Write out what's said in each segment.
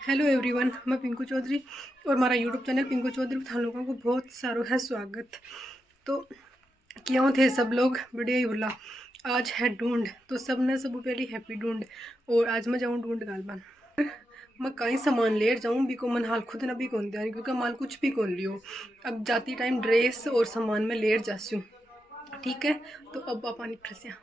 Hello everyone, मैं पिंकू चौधरी और हमारा यूट्यूब चैनल पिंकू चौधरी में हम लोगों को बहुत सारो है स्वागत। तो क्यों थे सब लोग बढ़िया ही बोला। आज है ढूंढ, तो सब ने सब पहली हैप्पी ढूंढ। और आज मैं जाऊँ ढूंढ गालबान, मैं कहीं सामान लेट जाऊँ भी को मन हाल खुद ना भी कौन दिया, क्योंकि माल कुछ भी कौन लियो। अब जाती टाइम ड्रेस और सामान में लेट जासूँ, ठीक है। तो अब आप पानी फंसिया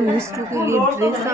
मिस्टू के लिए ड्रेस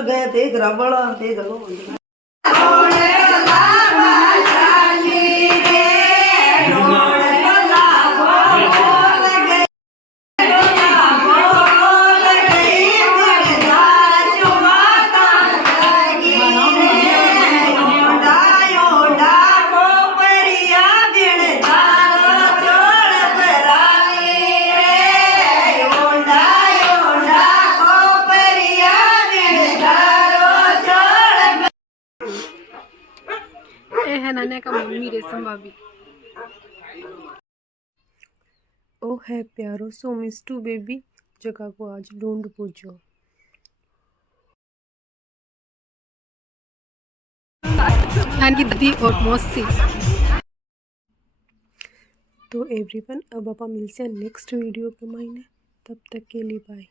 गए थे रबड़ थे है नाना का मम्मी रेशम भाभी। ओ है प्यारो सो मिस टू बेबी जगह को आज ढूंढ पूछो। की दादी और मौसी। तो एवरीवन अब आप मिलते हैं नेक्स्ट वीडियो पे मायने, तब तक के लिए बाय।